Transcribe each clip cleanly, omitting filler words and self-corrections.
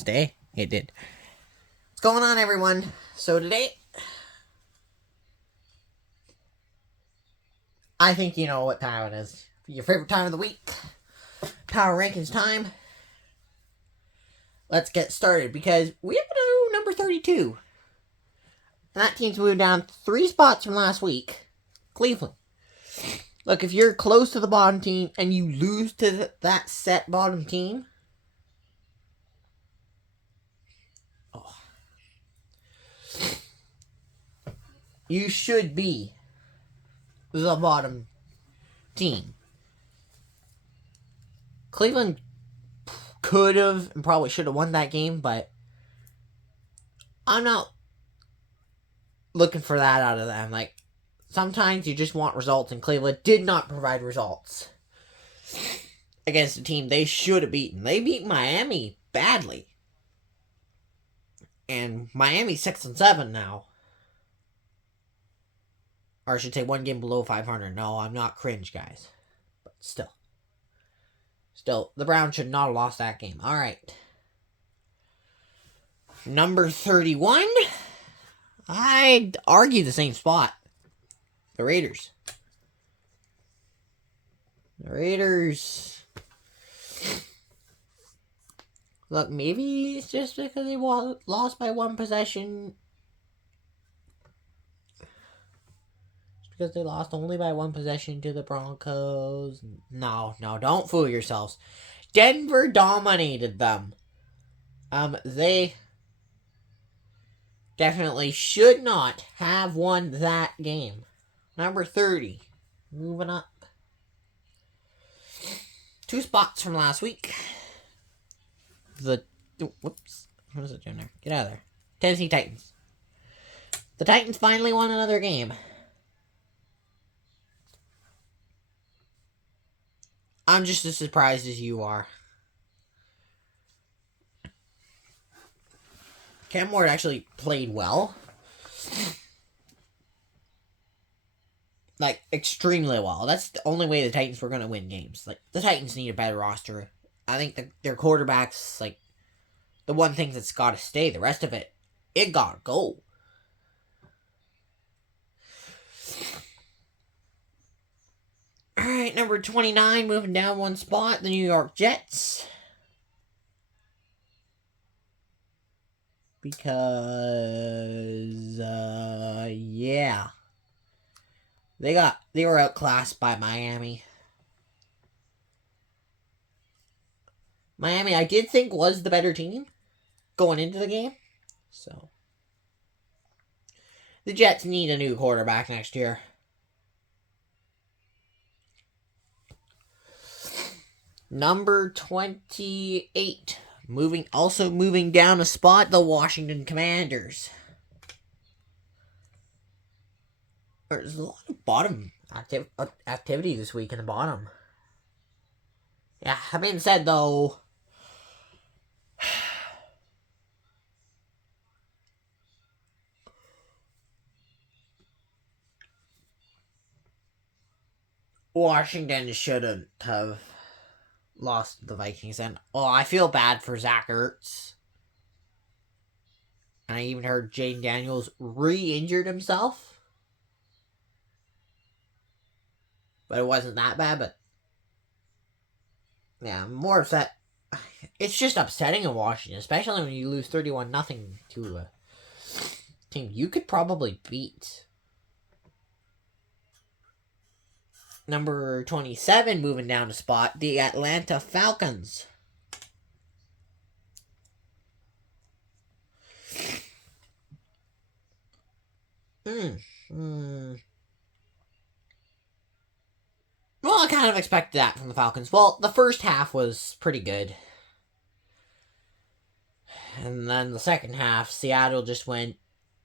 stay? It did. What's going on, everyone? So today, I think you know what time it is. Your favorite time of the week. Power rankings time. Let's get started because we have to do number 32. And that team's moved down 3 spots from last week. Cleveland. Look, if you're close to the bottom team and you lose to that set bottom team, you should be the bottom team. Cleveland could have and probably should have won that game, but I'm not looking for that out of them. Like, sometimes you just want results, and Cleveland did not provide results against a team they should have beaten. They beat Miami badly. And Miami's 6-7 now. Or I should say 1 game below 500. No, I'm not cringe, guys. But still. Still, the Browns should not have lost that game. Alright. Number 31. I'd argue the same spot. The Raiders. The Raiders. Look, maybe it's just because they lost by 1 possession. Because they lost only by 1 possession to the Broncos. No, don't fool yourselves. Denver dominated them. They definitely should not have won that game. Number 30. Moving up. 2 spots from last week. Whoops. What is it doing there? Get out of there. Tennessee Titans. The Titans finally won another game. I'm just as surprised as you are. Cam Ward actually played well. Like, extremely well. That's the only way the Titans were going to win games. Like, the Titans need a better roster. I think their quarterback's, like, the one thing that's got to stay. The rest of it, it got to go. Alright, number 29, moving down 1 spot, the New York Jets. Because, yeah. They were outclassed by Miami. Miami, I did think, was the better team going into the game. So, the Jets need a new quarterback next year. Number 28. Moving down a spot, the Washington Commanders. There's a lot of bottom activity this week in the bottom. Yeah, that being said, though, Washington shouldn't have lost the Vikings. And, I feel bad for Zach Ertz. And I even heard Jayden Daniels re-injured himself. But it wasn't that bad, but yeah, I'm more upset. It's just upsetting in Washington, especially when you lose 31-0 to a team you could probably beat. Number 27, moving down a spot, the Atlanta Falcons. Well, I kind of expected that from the Falcons. Well, the first half was pretty good. And then the second half, Seattle just went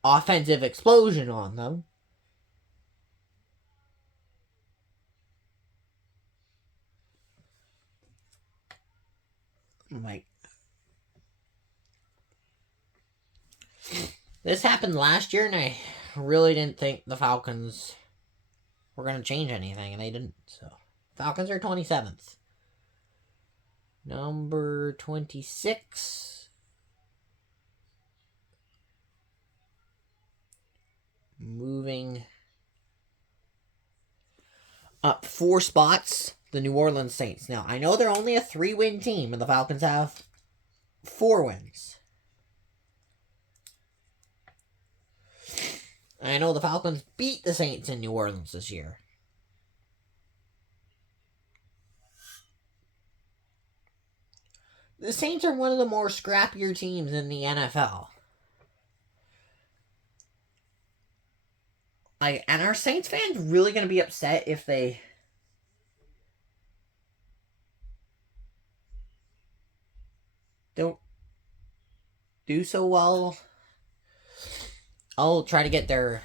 offensive explosion on them. Like, this happened last year, and I really didn't think the Falcons were going to change anything, and they didn't. So, Falcons are 27th. Number 26. moving up 4 spots, the New Orleans Saints. Now, I know they're only a 3-win team, and the Falcons have 4 wins. I know the Falcons beat the Saints in New Orleans this year. The Saints are one of the more scrappier teams in the NFL. And are Saints fans really going to be upset if they don't do so well? Try to get their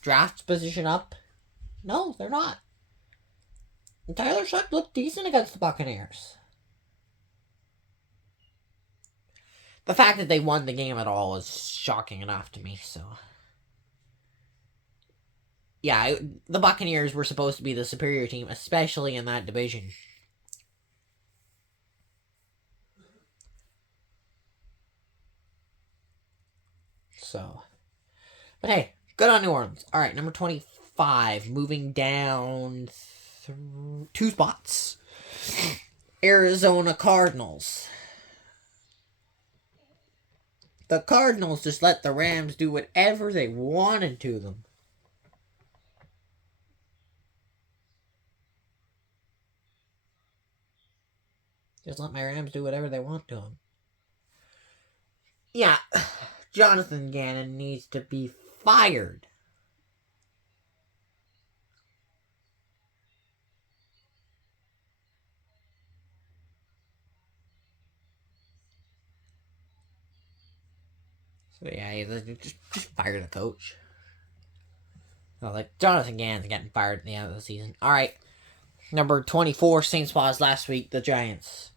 draft position up? No, they're not. And Tyler Shuck looked decent against the Buccaneers. The fact that they won the game at all is shocking enough to me, so... Yeah, the Buccaneers were supposed to be the superior team, especially in that division. So... But hey, good on New Orleans. Alright, number 25, moving down 2 spots. Arizona Cardinals. The Cardinals just let the Rams do whatever they wanted to them. Just let my Rams do whatever they want to them. Yeah, Jonathan Gannon needs to be fired. So yeah, just fire the coach. Like Jonathan Gannon's getting fired at the end of the season. Alright. Number 24, same spot as last week, the Giants.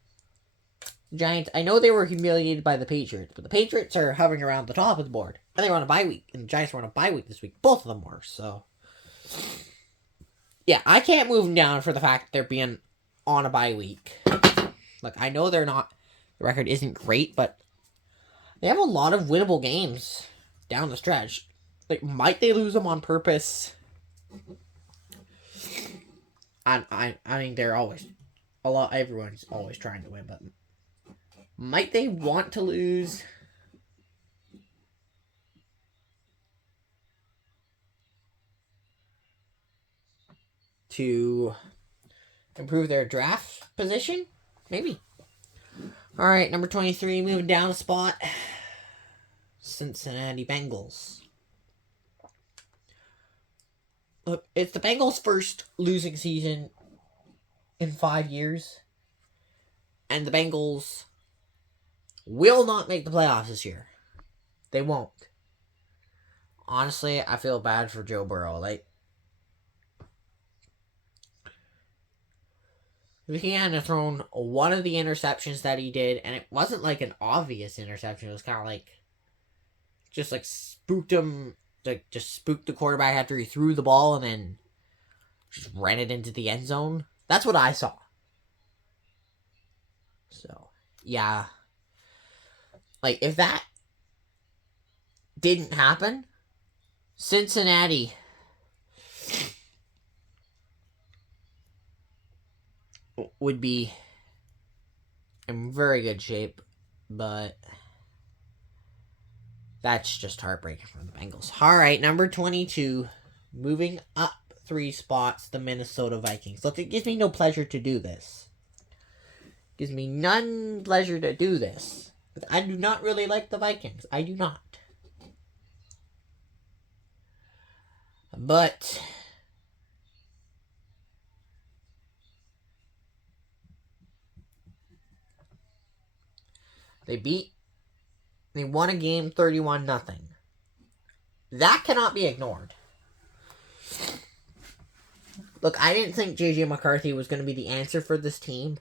Giants, I know they were humiliated by the Patriots, but the Patriots are hovering around the top of the board. And they were on a bye week, and the Giants were on a bye week this week. Both of them were, so... Yeah, I can't move them down for the fact that they're being on a bye week. Look, I know they're not... The record isn't great, but... They have a lot of winnable games down the stretch. Like, might they lose them on purpose? I mean, they're always... Everyone's always trying to win, but... Might they want to lose? To improve their draft position? Maybe. Alright, number 23, moving down a spot. Cincinnati Bengals. Look, it's the Bengals' first losing season in 5 years. And the Bengals will not make the playoffs this year. They won't. Honestly, I feel bad for Joe Burrow. Like, he hadn't thrown one of the interceptions that he did, and it wasn't like an obvious interception. It was kind of like, just like spooked him, like just spooked the quarterback after he threw the ball and then just ran it into the end zone. That's what I saw. So, yeah. Like, if that didn't happen, Cincinnati would be in very good shape, but that's just heartbreaking for the Bengals. Alright, number 22, moving up 3 spots, the Minnesota Vikings. Look, it gives me no pleasure to do this. It gives me none pleasure to do this. But I do not really like the Vikings. I do not. But they won a game 31-0. That cannot be ignored. Look, I didn't think J.J. McCarthy was going to be the answer for this team.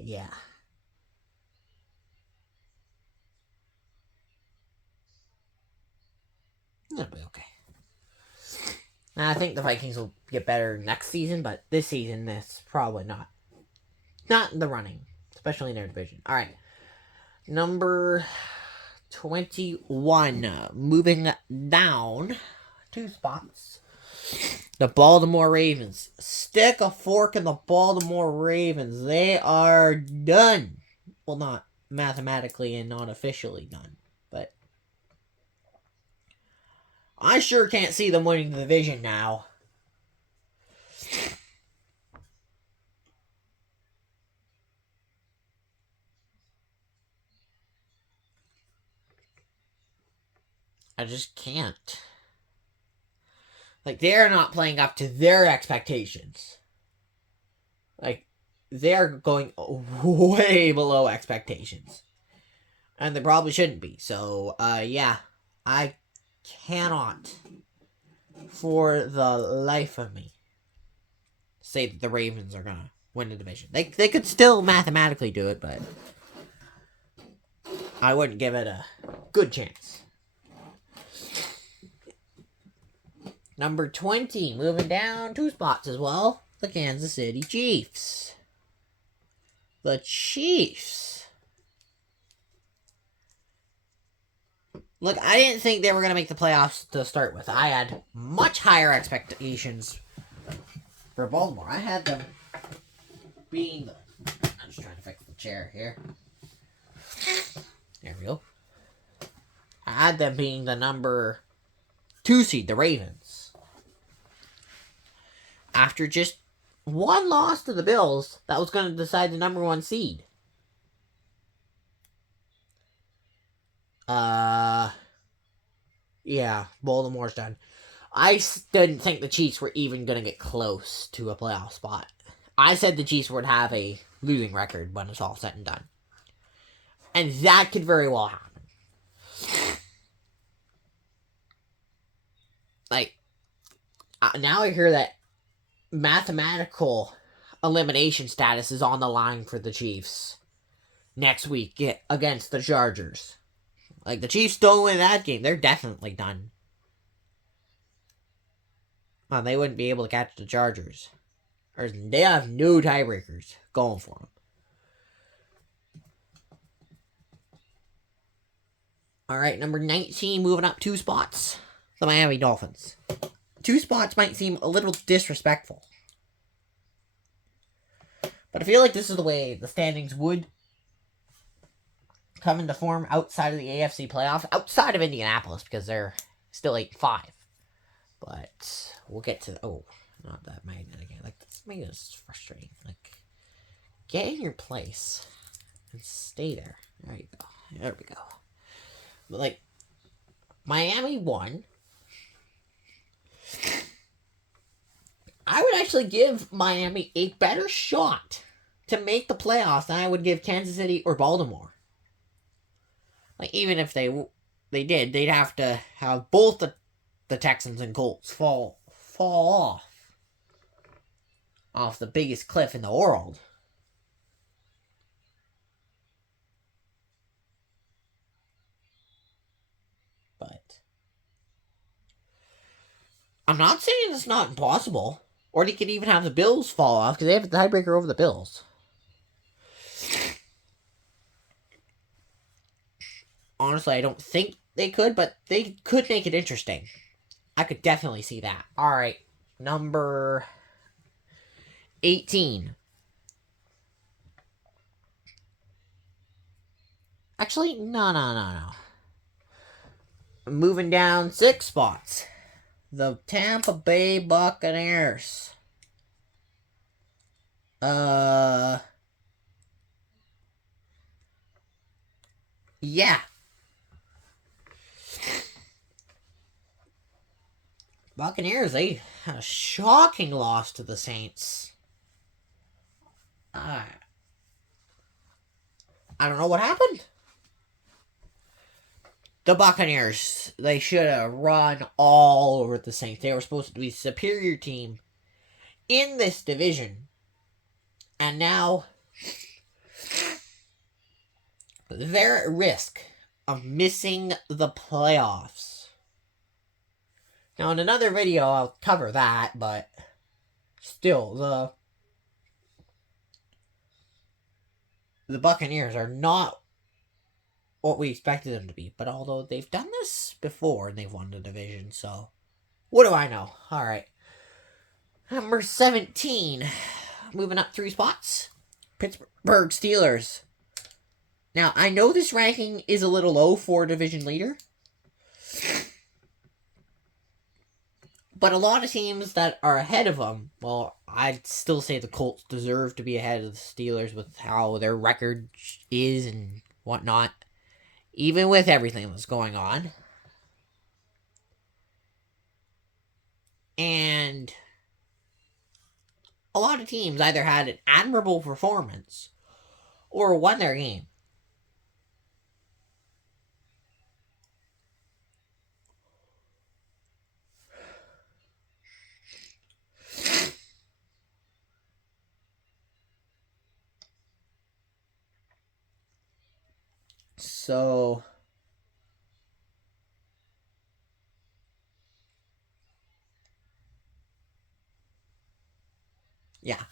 Yeah. It'll be okay. And I think the Vikings will get better next season, but this season, it's probably not. Not in the running, especially in their division. All right. Number 21. Moving down 2 spots. The Baltimore Ravens. Stick a fork in the Baltimore Ravens. They are done. Well, not mathematically and not officially done, but I sure can't see them winning the division now. I just can't. Like, they're not playing up to their expectations. Like, they're going way below expectations. And they probably shouldn't be. So, yeah. I cannot, for the life of me, say that the Ravens are gonna win the division. They could still mathematically do it, but I wouldn't give it a good chance. Number 20, moving down 2 spots as well, the Kansas City Chiefs. The Chiefs. Look, I didn't think they were going to make the playoffs to start with. I had much higher expectations for Baltimore. I had them being the... I'm just trying to fix the chair here. There we go. I had them being the number 2 seed, the Ravens. After just 1 loss to the Bills, that was going to decide the number 1 seed. Yeah, Baltimore's done. I didn't think the Chiefs were even going to get close to a playoff spot. I said the Chiefs would have a losing record when it's all said and done. And that could very well happen. Like, now I hear that mathematical elimination status is on the line for the Chiefs next week against the Chargers. Like, the Chiefs don't win that game, they're definitely done. Well, they wouldn't be able to catch the Chargers. They have no tiebreakers going for them. Alright, number 19, moving up 2 spots. The Miami Dolphins. 2 spots might seem a little disrespectful. But I feel like this is the way the standings would come into form outside of the AFC playoffs. Outside of Indianapolis, because they're still 8-5. But we'll get to... Oh, not that magnet again. Like, this magnet is frustrating. Like, get in your place and stay there. There you go. There we go. But, like, Miami won. I would actually give Miami a better shot to make the playoffs than I would give Kansas City or Baltimore. Like, even if they did, they'd have to have both the Texans and Colts fall off the biggest cliff in the world. But I'm not saying it's not impossible. Or they could even have the Bills fall off because they have a tiebreaker over the Bills. Honestly, I don't think they could, but they could make it interesting. I could definitely see that. Alright, number 18. Actually, no. Moving down 6 spots. The Tampa Bay Buccaneers. Yeah. Buccaneers, they had a shocking loss to the Saints. I don't know what happened. The Buccaneers, they should have run all over the Saints. They were supposed to be a superior team in this division. And now they're at risk of missing the playoffs. Now, in another video, I'll cover that, but still, the Buccaneers are not what we expected them to be. But although they've done this before and they've won the division, so what do I know? All right. Number 17. Moving up 3 spots. Pittsburgh Steelers. Now, I know this ranking is a little low for a division leader. But a lot of teams that are ahead of them, well, I'd still say the Colts deserve to be ahead of the Steelers with how their record is and whatnot. Even with everything that's going on. And a lot of teams either had an admirable performance or won their game. So, yeah.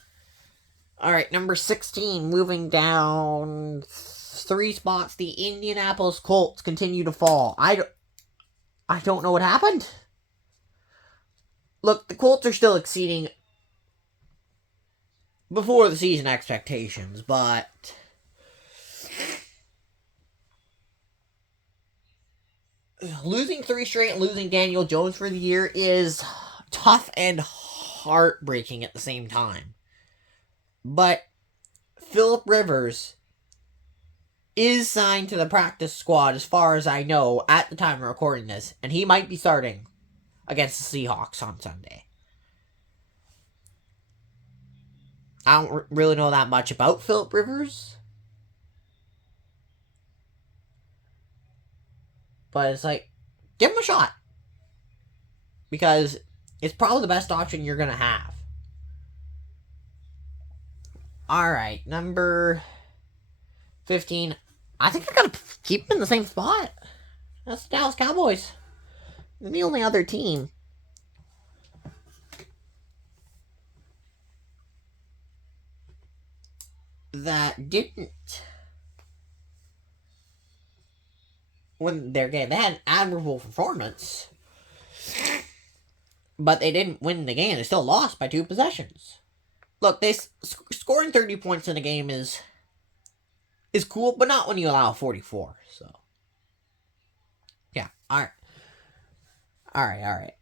Alright, number 16, moving down 3 spots, the Indianapolis Colts continue to fall. I don't know what happened. Look, the Colts are still exceeding before the season expectations, but losing 3 straight and losing Daniel Jones for the year is tough and heartbreaking at the same time. But Philip Rivers is signed to the practice squad as far as I know at the time of recording this, and he might be starting against the Seahawks on Sunday. I don't really know that much about Philip Rivers, but it's like, give him a shot. Because it's probably the best option you're going to have. Alright, number 15. I think I gotta keep him in the same spot. That's the Dallas Cowboys. They're the only other team that didn't win their game. They had an admirable performance, but they didn't win the game. They still lost by 2 possessions. Look, scoring 30 points in a game is cool, but not when you allow 44. So, yeah, all right.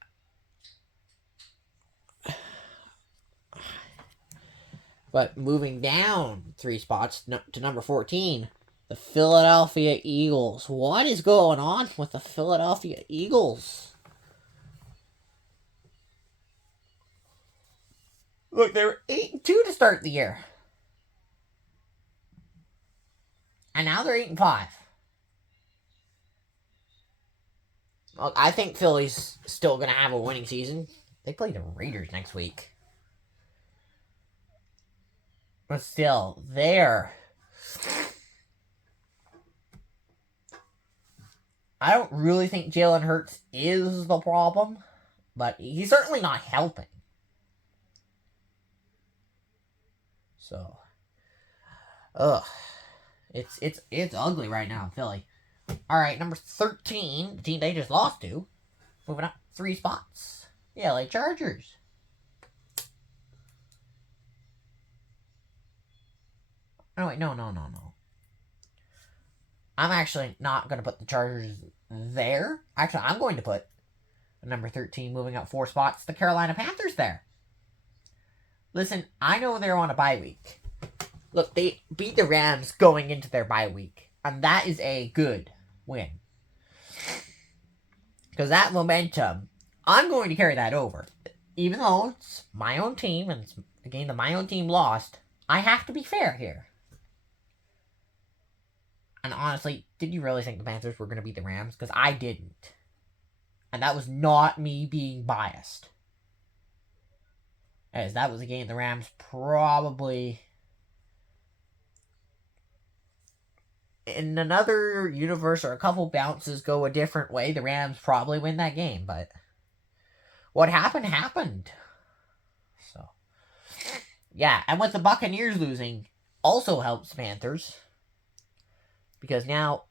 But moving down 3 spots to number 14, the Philadelphia Eagles. What is going on with the Philadelphia Eagles? Look, they were 8-2 to start the year. And now they're 8-5. Look, I think Philly's still going to have a winning season. They play the Raiders next week. But still, I don't really think Jalen Hurts is the problem, but he's certainly not helping. So, it's ugly right now in Philly. All right, number 13, the team they just lost to, moving up 3 spots. The LA Chargers. Oh wait, no. I'm actually not going to put the Chargers there. Actually, I'm going to put number 13, moving up 4 spots, the Carolina Panthers there. Listen, I know they're on a bye week. Look, they beat the Rams going into their bye week, and that is a good win. Because that momentum, I'm going to carry that over. Even though it's my own team, and it's a game that my own team lost, I have to be fair here. And honestly, did you really think the Panthers were going to beat the Rams? Because I didn't. And that was not me being biased. As that was a game the Rams probably... In another universe or a couple bounces go a different way, the Rams probably win that game, but... what happened happened. So, yeah, and with the Buccaneers losing, also helps Panthers. Because now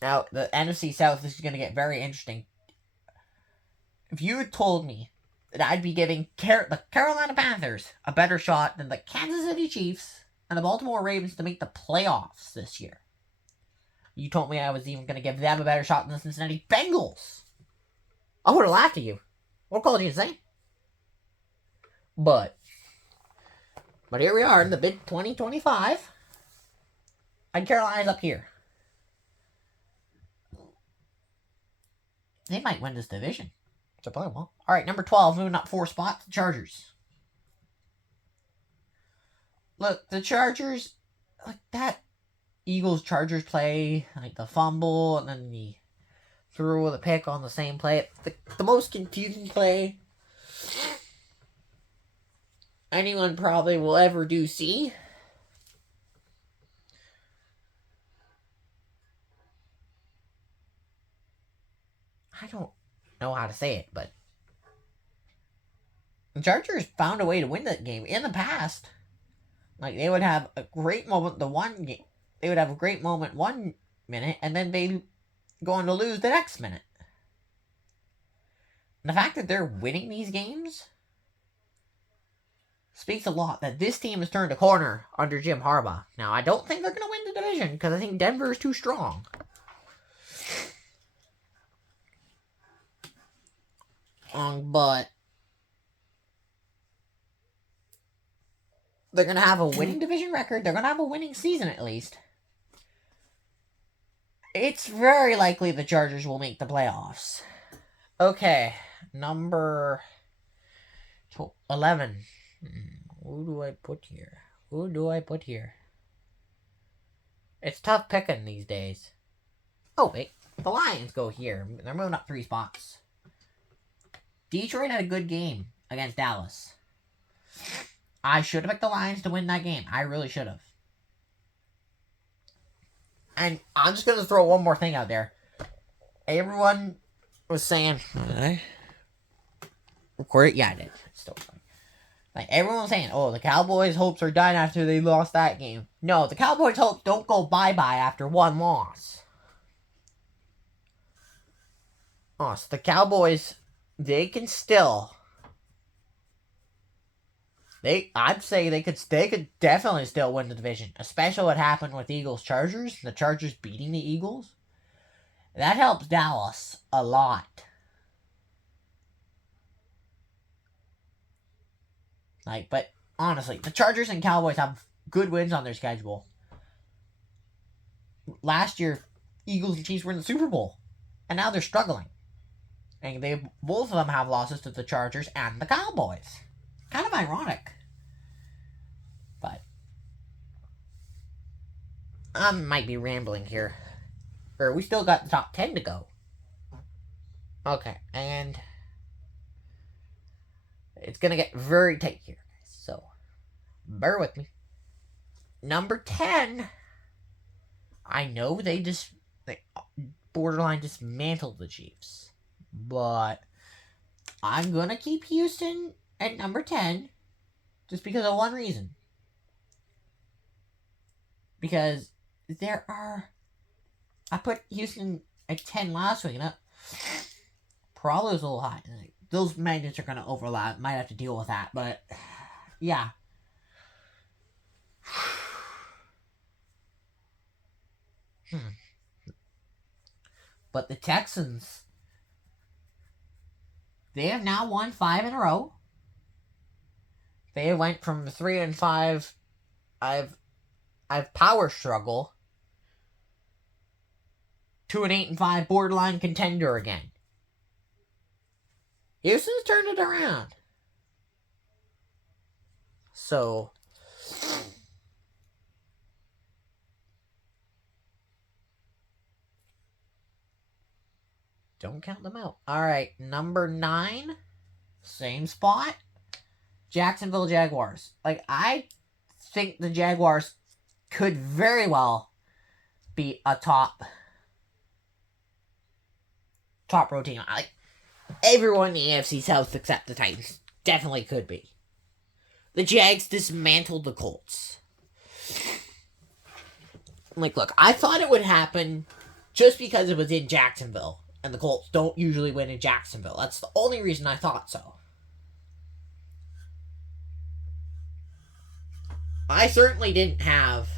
the NFC South is going to get very interesting. If you had told me that I'd be giving the Carolina Panthers a better shot than the Kansas City Chiefs and the Baltimore Ravens to make the playoffs this year, you told me I was even going to give them a better shot than the Cincinnati Bengals, I would have laughed at you. Or called you insane. But here we are in the big 2025. And Carolina's up here. They might win this division. So play well. Alright, number 12, moving up 4 spots, the Chargers. Look, the Chargers, like that Eagles-Chargers play, like the fumble, and then the throw with a pick on the same play. The most confusing play anyone probably will ever see. I don't know how to say it, but the Chargers found a way to win that game in the past. Like, they would have a great moment they would have a great moment 1 minute, and then they go on to lose the next minute. And the fact that they're winning these games speaks a lot that this team has turned a corner under Jim Harbaugh. Now, I don't think they're going to win the division because I think Denver is too strong. But they're going to have a winning division record. They're going to have a winning season at least. It's very likely the Chargers will make the playoffs. Okay, number 11. Who do I put here? It's tough picking these days. Oh, wait. The Lions go here. They're moving up 3 spots. Detroit had a good game against Dallas. I should have picked the Lions to win that game. I really should have. And I'm just going to throw one more thing out there. Everyone was saying... Did I record it? Yeah, I did. It's still fine. Like, everyone was saying, oh, the Cowboys' hopes are done after they lost that game. No, the Cowboys' hopes don't go bye-bye after one loss. Oh, so the Cowboys, they can still... I'd say they could definitely still win the division. Especially what happened with Eagles-Chargers. The Chargers beating the Eagles. That helps Dallas a lot. But honestly, the Chargers and Cowboys have good wins on their schedule. Last year, Eagles and Chiefs were in the Super Bowl. And now they're struggling. And both of them have losses to the Chargers and the Cowboys. Kind of ironic. But I might be rambling here. We still got the top 10 to go. Okay, and it's going to get very tight here. So, bear with me. Number 10. I know they borderline dismantled the Chiefs. But I'm going to keep Houston at number 10 just because of one reason. Because I put Houston at 10 last week, and that probably was a little high. Those magnets are going to overlap. Might have to deal with that, but yeah. But the Texans, they have now won 5 in a row. They went from 3-5. I've power struggle to an 8-5 borderline contender again. Houston's turned it around. So don't count them out. Alright, number 9. Same spot. Jacksonville Jaguars. I think the Jaguars could very well be a top top row team. Like, everyone in the AFC South except the Titans definitely could be. The Jags dismantled the Colts. Like, look, I thought it would happen just because it was in Jacksonville. And the Colts don't usually win in Jacksonville. That's the only reason I thought so. I certainly didn't have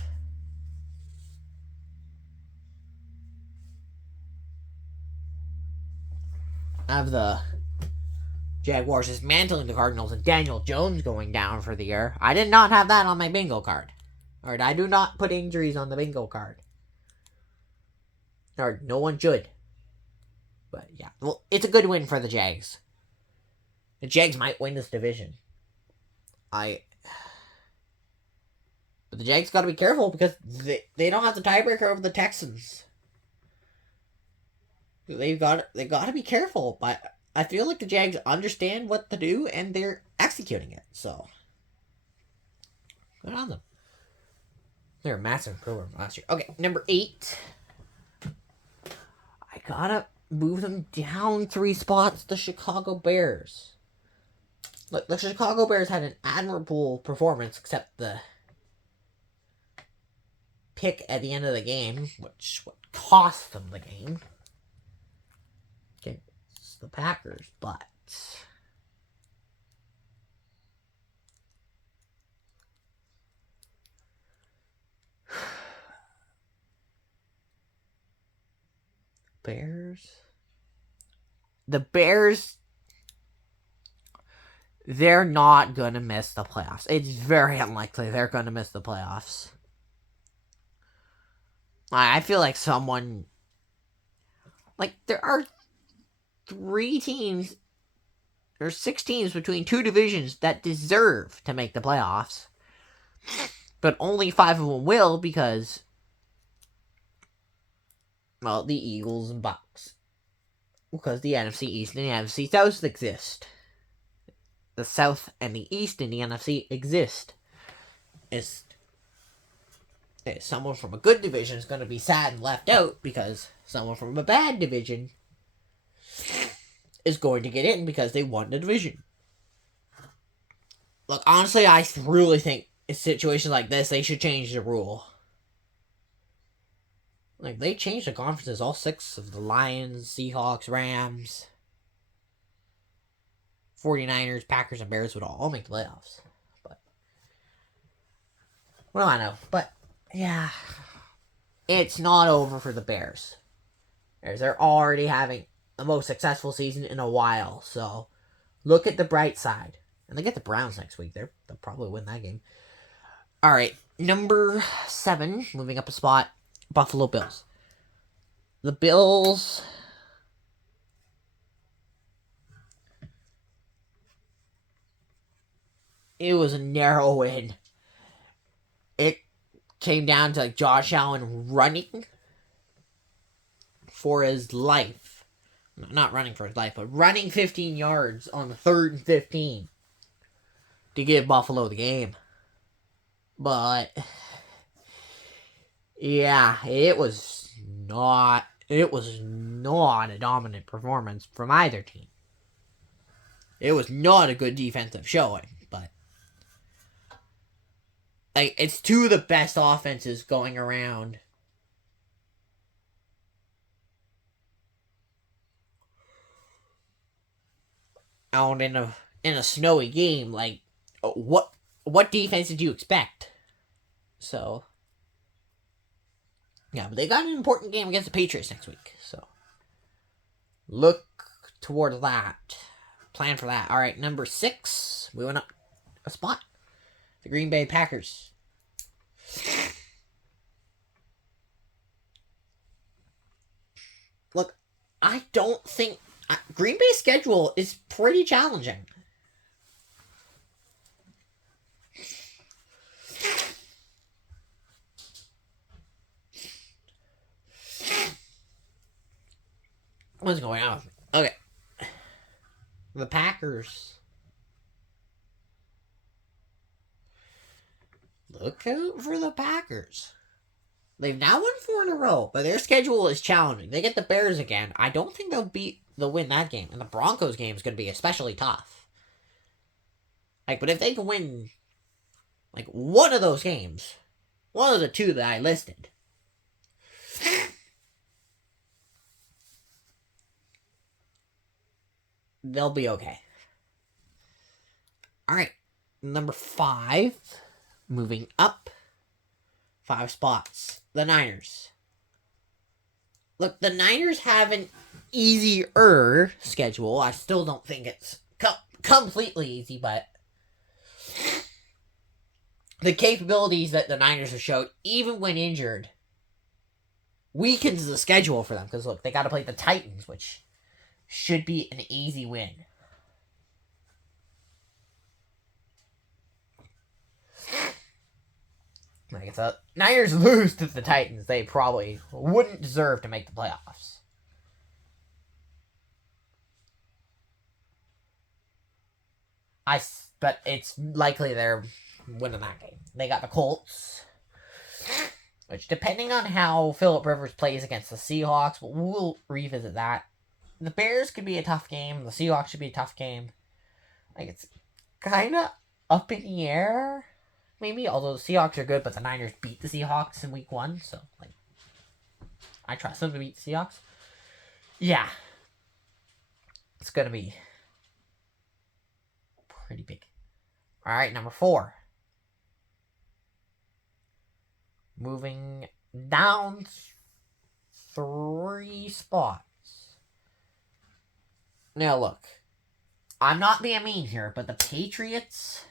the Jaguars dismantling the Cardinals and Daniel Jones going down for the year. I did not have that on my bingo card. Alright, I do not put injuries on the bingo card. Or no one should. But yeah, well, it's a good win for the Jags. The Jags might win this division. But the Jags got to be careful because they don't have the tiebreaker over the Texans. They got to be careful, but I feel like the Jags understand what to do and they're executing it. So good on them. They're a massive improvement last year. Okay, number 8. I gotta move them down 3 spots. The Chicago Bears. Look, the Chicago Bears had an admirable performance, except the pick at the end of the game, which cost them the game. Okay, it's the Packers, but the Bears, they're not going to miss the playoffs. It's very unlikely they're going to miss the playoffs. I feel like someone... Like, there are 3 teams... There's 6 teams between 2 divisions that deserve to make the playoffs. But only 5 of them will because... Well, the Eagles and Bucks. Because the NFC East and the NFC South exist. The South and the East in the NFC exist. Someone from a good division is going to be sad and left out because someone from a bad division is going to get in because they won the division. Look, honestly, I really think in situations like this, they should change the rule. Like, they changed the conferences, all 6 of the Lions, Seahawks, Rams, 49ers, Packers, and Bears would all make the playoffs. But what do I know? But, yeah, it's not over for the Bears. They're already having the most successful season in a while, so look at the bright side. And they get the Browns next week. They'll probably win that game. Alright, number 7, moving up a spot, Buffalo Bills. The Bills... It was a narrow win. It came down to Josh Allen running for his life. Not running for his life, but running 15 yards on the 3rd and 15 to give Buffalo the game. But yeah, it was not a dominant performance from either team. It was not a good defensive showing, but it's 2 of the best offenses going around. Out in a snowy game, what defense did you expect? So yeah, but they got an important game against the Patriots next week, so look toward that. Plan for that. Alright, number 6. We went up a spot. The Green Bay Packers. Look, I don't think... Green Bay's schedule is pretty challenging. What's going on? Okay. The Packers. Look out for the Packers. They've now won 4 in a row, but their schedule is challenging. They get the Bears again. I don't think they'll win that game. And the Broncos game is going to be especially tough. Like, but if they can win, like, one of those games, one of the two that I listed, they'll be okay. Alright, number 5, moving up 5 spots, the Niners. Look, the Niners have an easier schedule. I still don't think it's completely easy, but the capabilities that the Niners have showed, even when injured, weakens the schedule for them. Because, look, they got to play the Titans, which should be an easy win. Like, if the Niners lose to the Titans, they probably wouldn't deserve to make the playoffs. But it's likely they're winning that game. They got the Colts, which, depending on how Phillip Rivers plays against the Seahawks, we'll revisit that. The Bears could be a tough game. The Seahawks should be a tough game. Like, it's kind of up in the air, maybe. Although the Seahawks are good, but the Niners beat the Seahawks in week 1, so, like, I trust them to beat the Seahawks. Yeah. It's going to be pretty big. Alright, number 4. Moving down 3 spots. Now, look. I'm not being mean here, but the Patriots...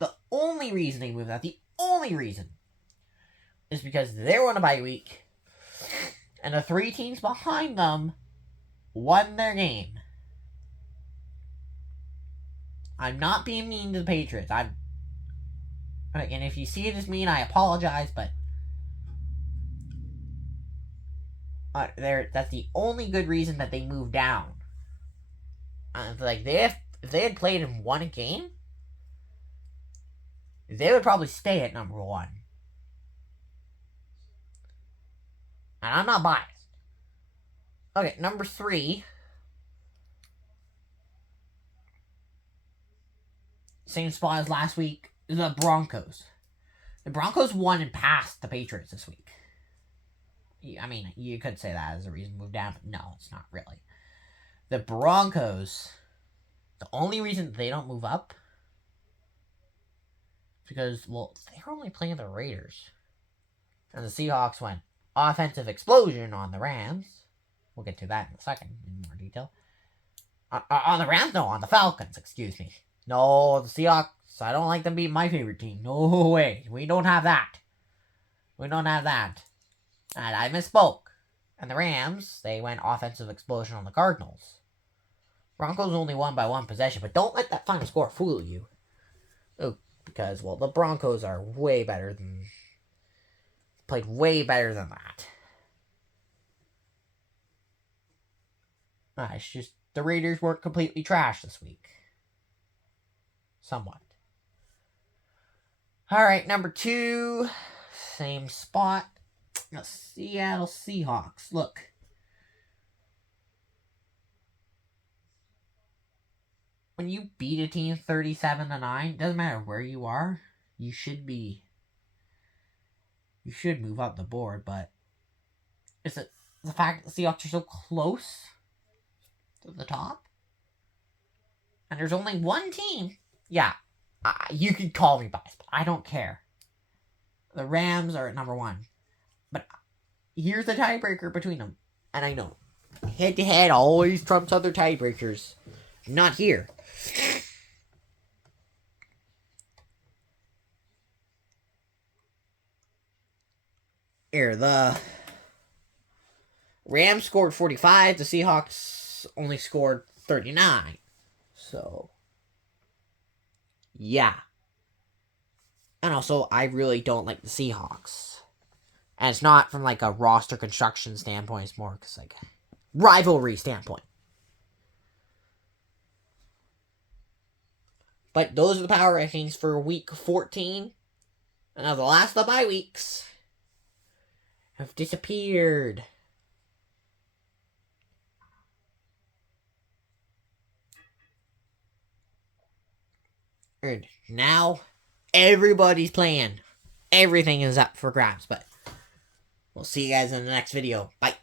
The only reason they moved out, the only reason, is because they were on a bye week, and the 3 teams behind them won their game. I'm not being mean to the Patriots. And if you see it as mean, I apologize, but that's the only good reason that they moved down. Like, if they had played and won a game, they would probably stay at number 1. And I'm not biased. Okay, number 3. Same spot as last week, the Broncos. The Broncos won and passed the Patriots this week. I mean, you could say that as a reason to move down, but no, it's not really. The Broncos, the only reason they don't move up is because, well, they were only playing the Raiders. And the Seahawks went offensive explosion on the Rams. We'll get to that in a second in more detail. On the Rams? No, on the Falcons, excuse me. No, the Seahawks, I don't like them being my favorite team. No way. We don't have that. We don't have that. And I misspoke. And the Rams, they went offensive explosion on the Cardinals. Broncos only won by 1 possession, but don't let that final score fool you. Oh, because, well, the Broncos are way better than... played way better than that. It's just the Raiders weren't completely trash this week. Somewhat. Alright, number 2. Same spot. The Seattle Seahawks. Look. When you beat a team 37-9, doesn't matter where you are, you should move up the board, but it's the fact that the Seahawks are so close to the top, and there's only one team. Yeah, you can call me biased, but I don't care. The Rams are at number 1, but here's the tiebreaker between them, and I know head-to-head always trumps other tiebreakers. Not here. Here, the Rams scored 45, the Seahawks only scored 39. So, yeah. And also, I really don't like the Seahawks. And it's not from, like, a roster construction standpoint, it's more because, like, rivalry standpoint. But those are the power rankings for week 14. And now the last of the bye weeks have disappeared. And now everybody's playing. Everything is up for grabs, but we'll see you guys in the next video. Bye.